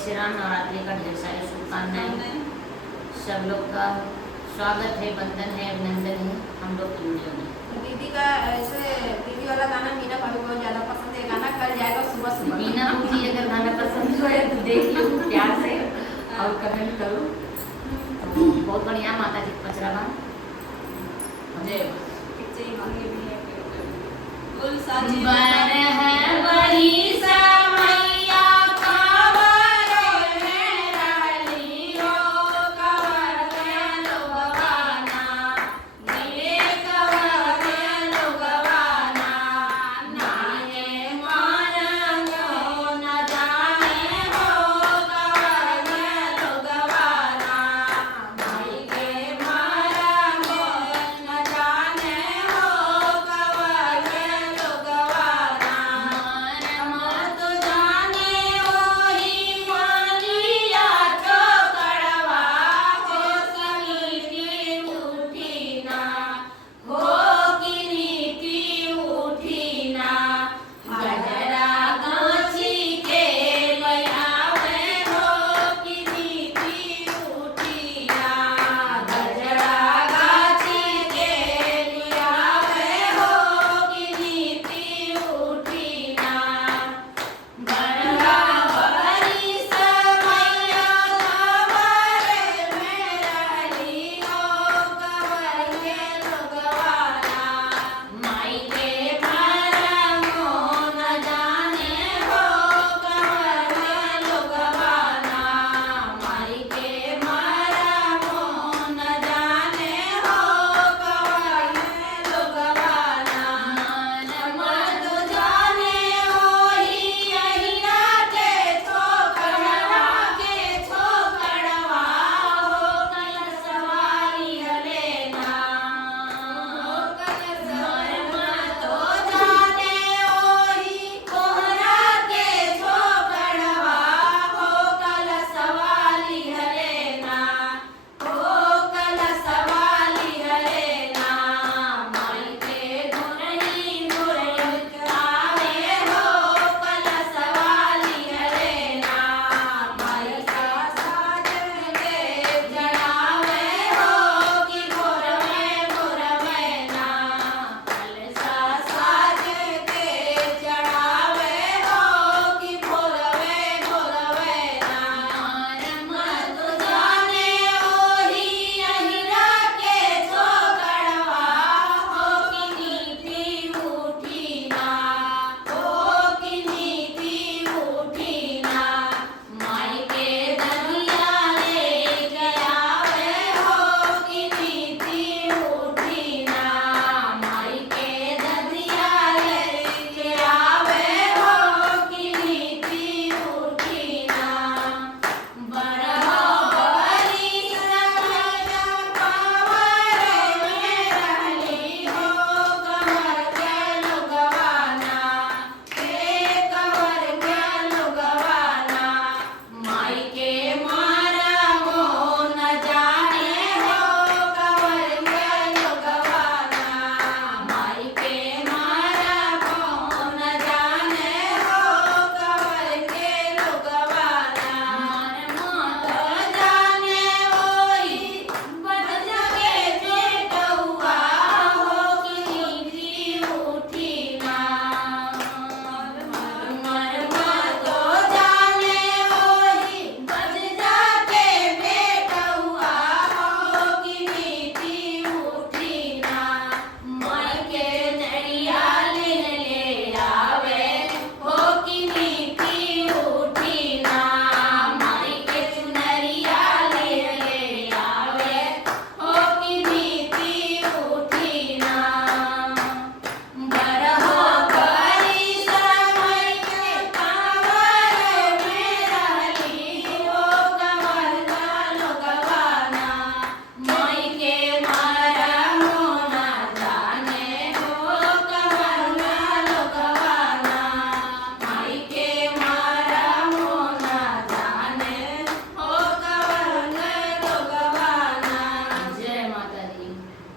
श्री राम। नवरात्रि का ढेर सारी शुभकामनाएं। सब लोग का स्वागत है, वंदन है, अभिनंदन है हम लोग की वीडियो में। दीदी का ऐसे दीदी वाला गाना मीना भाभी को बहुत ज्यादा पसंद है। गाना कल जाएगा सुबह सुबह। मीना को भी अगर गाना पसंद है तो देख लो प्यार से और कमेंट करो। तो बहुत बढ़िया माता जी पचरा बा जय बर है बड़ी